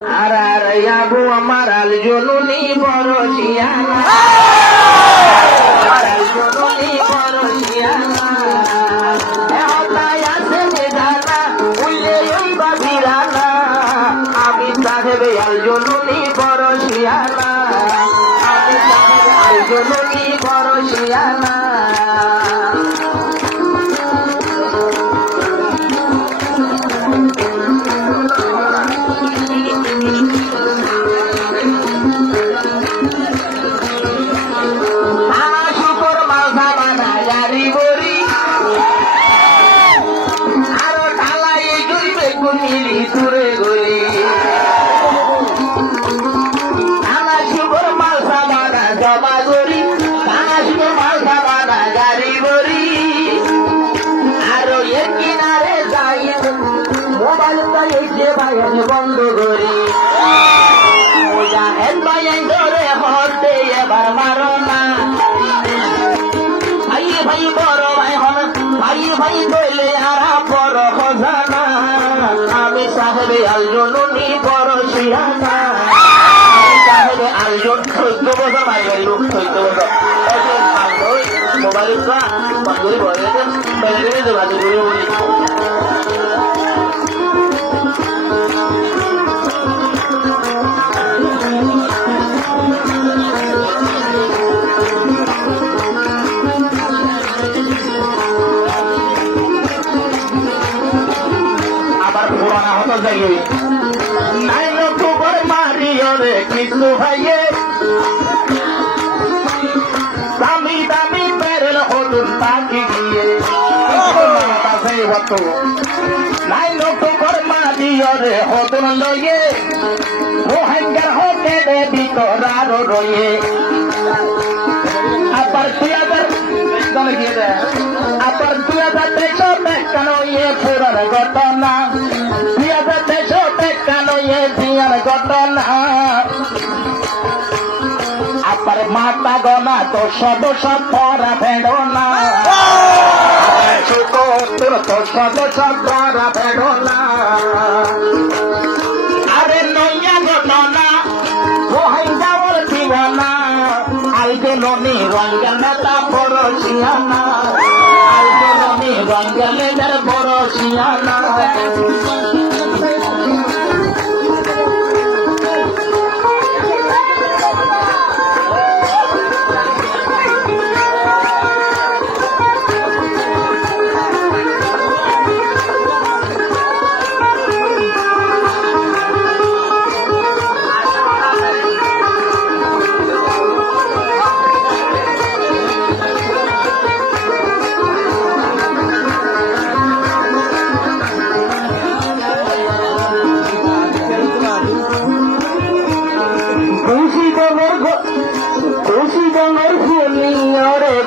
আর আর আবু আমার আল জনুনি বড় শিয়ানা আর আল জনুনি বড় শিয়ানা এহতায় আছে মেধানা উইলে ওই বাবিরানা আমি সাহেব আল জনুনি বড় শিয়ানা আমি সাহেব আল জনুনি বড় শিয়ানা বন্ধ করি মুজাহেদ ভাই ধরে হতে এবার মারো না ভাই ভাই বড় ভাই হন ভাই ভাই বলে আর বড় খজানা আমি সাহেব আল জনুনি বড় শিয়ানা সাহেব আল জন 14 বছর ভাই ভাই লোক 14 বছর মোবাইল বন্ধ করে বাইরে যোগাযোগ করে কিছু ভাইয়ে দামি দামি পেরেল হতুন পাখি গিয়ে নাই লোক মারিয়রে হতুন লইয়ে রোহিঙ্গার হতে দেবী তোরারো রয়ে আবার 2023 টাকা নয়ে পুরার ঘটনা 2023 টাকা নয়ে দিয়ার ঘটনা আবার মাতা গনা তো সদস্য পরা ভেড়না তোর তো সদস্য পরা ভেড়না আরে নইয়া ঘটনা রোহিঙ্গা ওর দিওয়ানা আইগে ননি রঙ্গা নেতা বড় শিয়ানা আইগে ননি রঙ্গা নেতার বড় শিয়ানা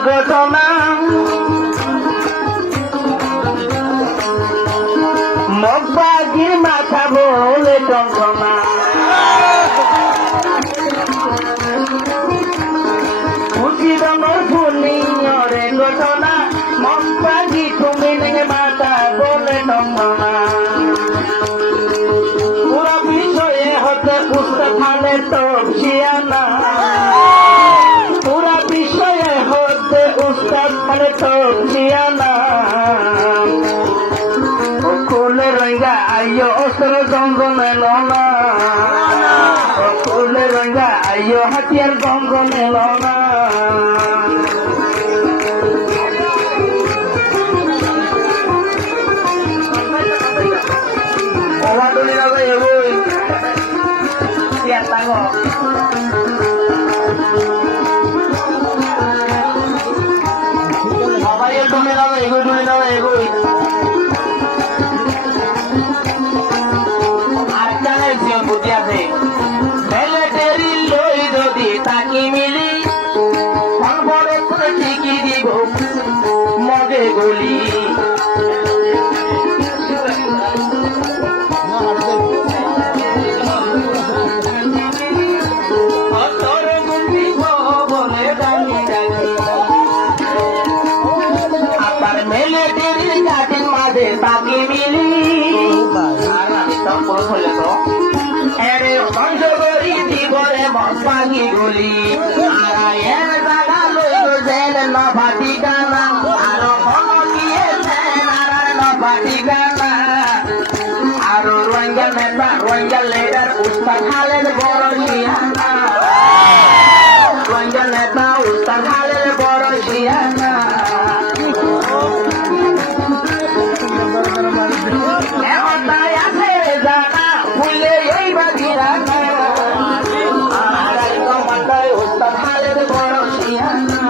ঘটনা মগবাজির মাথা বলে টঙ্কনা খুশি রঙর ফুলিয়রে ঘটনা মগবাজি তুমি নেগে মাথা বলে টঙ্কনা পুরা বিষয়ে হতে পুস্তক খানে তো শিয়ানা পুরা বিষয়ে হতে উস্তাদ মানে তো শিয়ানা কুলে রঙ্গা আইয়ো অস্ত্র গঙ্গনে লনা কুলে রঙ্গা আইয়ো হাতিয়ার গঙ্গনে লনা ওয়াডলি না ভাই ওই ইয়া তাগো মগে গলি আবার মেলে তেরি কাটিন মাঝে তাকে মিলি আর আমি তো পাগি গলি আর এর জায়গা লইল জেল নভা ঠিকানা আর গিয়েছেন আর নভা ঠিকানা আর রোহিঙ্গা নেতা রোহিঙ্গা লিডার উস্তাদ খালেদ বড় শিয়ানা রোহিঙ্গা নেতা উস্তাদ খালেদ বড় শিয়ানা এমনটাই আছে জানা ভুলে এই বাগিরানা আর কমান্ডার উস্তাদ খালেদ বড় শিয়ানা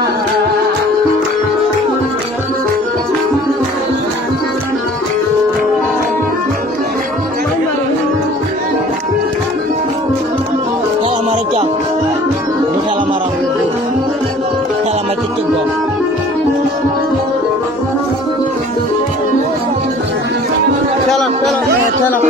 Marik ya, ini salah marah, salah macet juga. Salam.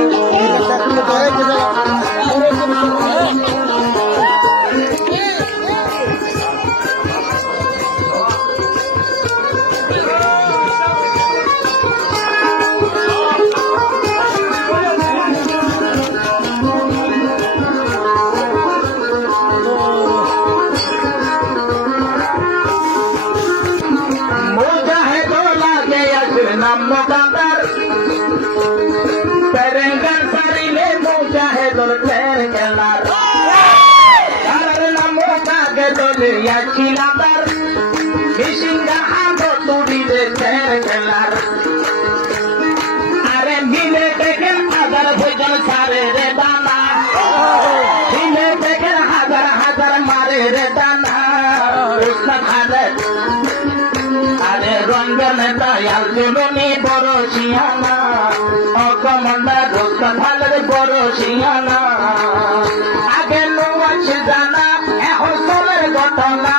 আরে মিলে দেখেন হাজার ভোজন সারে রে দানা মিলে দেখেন হাজার মারে রে দানা আরে রঞ্জন দয়াল জীবনী বড় শিয়ানা অকমন্দা রোজ ভালের বড় শিয়ানা আগে লোক জানা এখন চলের ঘটনা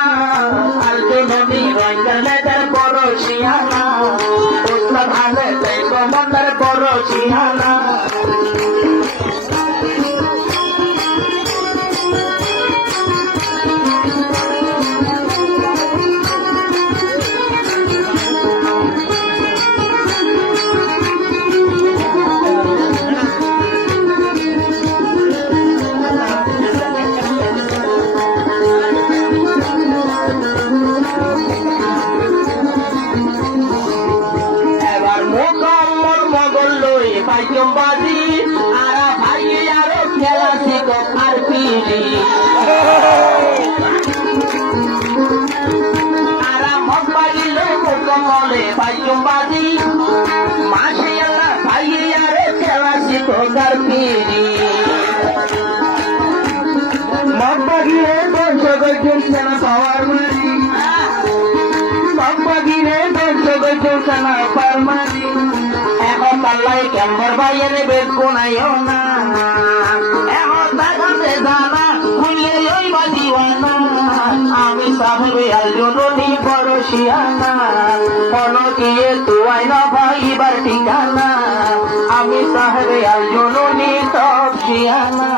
আর জীবনী রঞ্জনের বড় শিয়ানা উস্তাদ ভালে কমন্দার বড় শিয়ানা বাজি আর ভাই আরো খেলা শিখো আর পিড়ি আর মগবাজিল মুকমলে পাইম বাজি মাসে আল্লাহ ভাই আরে খেলা শিখো আর পিড়ি মগবাজিলে বংশগজন সেনা পাওয়ার মারি মগবাজিলে বংশগজন সেনা পাওয়ার মারি এখন পাল্লাই কেমন বাইরে বেশ কোনাইও না এখন দেখাতে জানা খুললে ওই বাদিওয়ানা আমি সাহেবে আলজনী বড় শিয়ানা কোন গিয়ে তুয়াই না ভাইবার ঠিকানা আমি সাহেবে আলজনী সব শিয়ানা